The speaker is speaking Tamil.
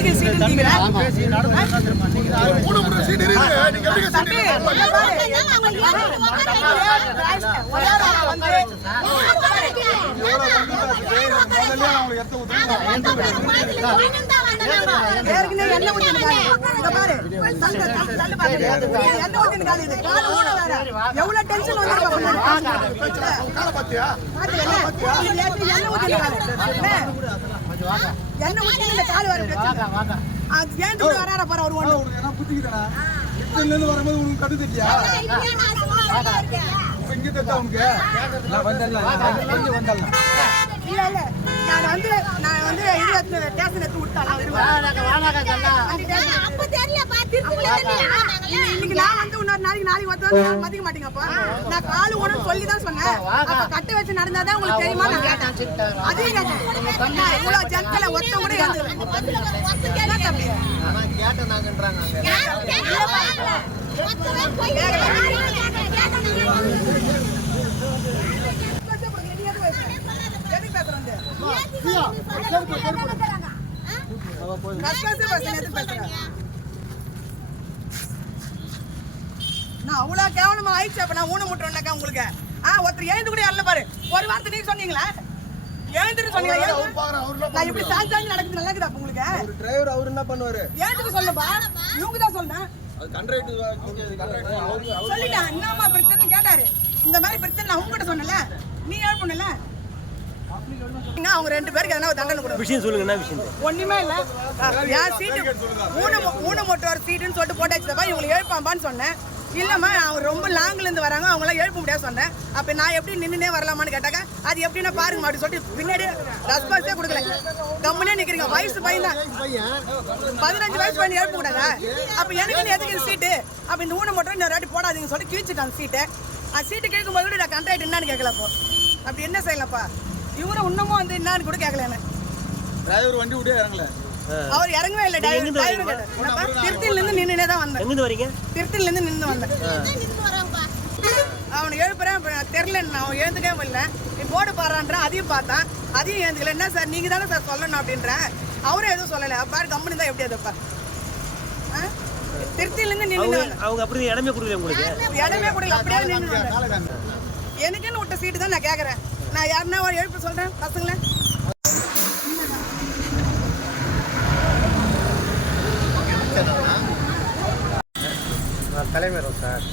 எதுக்கு சீட்டு இருக்கீங்க மூணு மூணு சீட் இருக்குது நீங்க எப்படிங்க சீட் ஏற்கனவே எண்ணெய் ஊத்திருக்காங்க. இங்க பாரு. தள்ளு, தள்ளு, பாரு. எண்ணெய் ஊத்திருக்காங்க இது. கால் ஊன வேற. எவ்வளவு வந்திருக்கும் பாருங்க. காலை பாத்தியா நேத்து எண்ணெய் ஊத்திருக்காங்க. என்ன? ஊத்தி இந்த கால் வர. அது ஏன் வராரா பாரு அவர் ஒண்ணு. உனக்கு என்ன புத்திக்குதானா இத்தனை இருந்து வரும்போது உனக்கு கட்டு தெரியலையா இப்ப இங்க தெரியா உனக்கு? இல்ல, இல்ல. நான் வந்து நான் வந்து இது ஸ்டேஷன் எடுத்து விட்டாளா இன்னைக்கு நான் வந்து இன்னொரு நாளைக்கு நாளைக்கு வந்து மதிக்க மாட்டீங்கப்பா நான் காலு உடனே சொல்லி தான் சொன்னேன் அப்ப கட்டு வச்சு நடந்தாதான் உங்களுக்கு தெரியுமா? நான் கேட்டேன். இவ்வளவு ஜனத்துல ஒத்த கூட நான் அவ்வளவு கேவலமா ஆயிடுச்சு. அப்ப நான் ஊன முட்டுறேன்னாக்கா உங்களுக்கு. ஆ ஒருத்தர் எழுந்து கூட யாரில் பாரு. ஒரு வார்த்தை நீங்க சொன்னீங்களா? எழுந்துட்டு சொன்னீங்களா? நான் இப்படி சாஞ்சு சாஞ்சு நடக்குது நல்லா இருக்குதா அப்ப உங்களுக்கு? டிரைவர் அவர் என்ன பண்ணுவாரு? எழுந்துட்டு சொல்லுப்பா. இவங்க தான் சொன்னேன் சொல்லிட்டேன் என்னம்மா பிரச்சனை கேட்டாரு. இந்த மாதிரி பிரச்சனை நான் உங்ககிட்ட சொன்னல நீ எழுப்பணும்ல அவங்க ரெண்டு பேருக்கு எதனா தண்டனை கொடுங்க. விஷயம் சொல்லுங்க என்ன விஷயம்? ஒண்ணுமே இல்ல. என் சீட்டு? ஊன ஊன மொட்டோர் சீட்டுன்னு சொல்லிட்டு போட்டாச்சுப்பா இவங்களை எழுப்பாம்பான்னு சொன்னேன். இல்லம்மா அவங்க ரொம்ப லாங்லேருந்து வராங்க. அவங்களாம் எழுப்ப முடியாது சொன்னேன். அப்போ நான் எப்படி நின்றுனே வரலாமான்னு கேட்டாக்க அது எப்படின்னா பாருங்க அப்படின்னு சொல்லிட்டு பின்னாடி ரெஸ்பான்ஸே கொடுக்கல. கம்முனே நிற்கிறீங்க வயசு பையன் தான். பதினஞ்சு வயசு பையன் எழுப்ப கூடாதா? அப்போ எனக்கு எதுக்கு இந்த சீட்டு? அப்போ இந்த ஊனை மட்டும் இந்த வாட்டி போடாதீங்கன்னு சொல்லிட்டு கிழிச்சிட்டான் சீட்டை. அந்த சீட்டு கேட்கும் போது கூட நான் கண்ட்ராக்ட் என்னன்னு கேட்கலப்போ அப்படி என்ன செய்யலப்பா? இவரை இன்னமும் வந்து என்னன்னு கூட கேட்கல என்ன டிரைவர் வண்டி விட்டே இறங்கல அவர் இறங்கவே இல்லை. திருத்தில இருந்து நின்னுனே தான் வந்தேன். எங்கிருந்து வரீங்க? திருத்தில இருந்து நின்று வந்தேன். அவனை எழுப்புறேன் தெரில அவன் எழுந்துக்கவே இல்லை நீ போடு பாடுறான்றான் அதையும் பார்த்தான் அதையும் எழுந்துக்கல. என்ன சார் நீங்க தானே சார் சொல்லணும் அப்படின்றேன் அவரும் எதுவும் சொல்லலை. பாரு கம்பெனி தான் எப்படி அதுப்பா திருத்தில இருந்து நின்று அவங்க அப்படி இடமே கொடுக்கல உங்களுக்கு? இடமே கூட அப்படியே நின்று வந்தேன். எனக்குன்னு விட்ட சீட்டு தான் நான் கேட்குறேன் நான் யாருன்னா ஒரு எழுப்பு சொல்றேன் பசங்கள? தலைமையிடம் சார்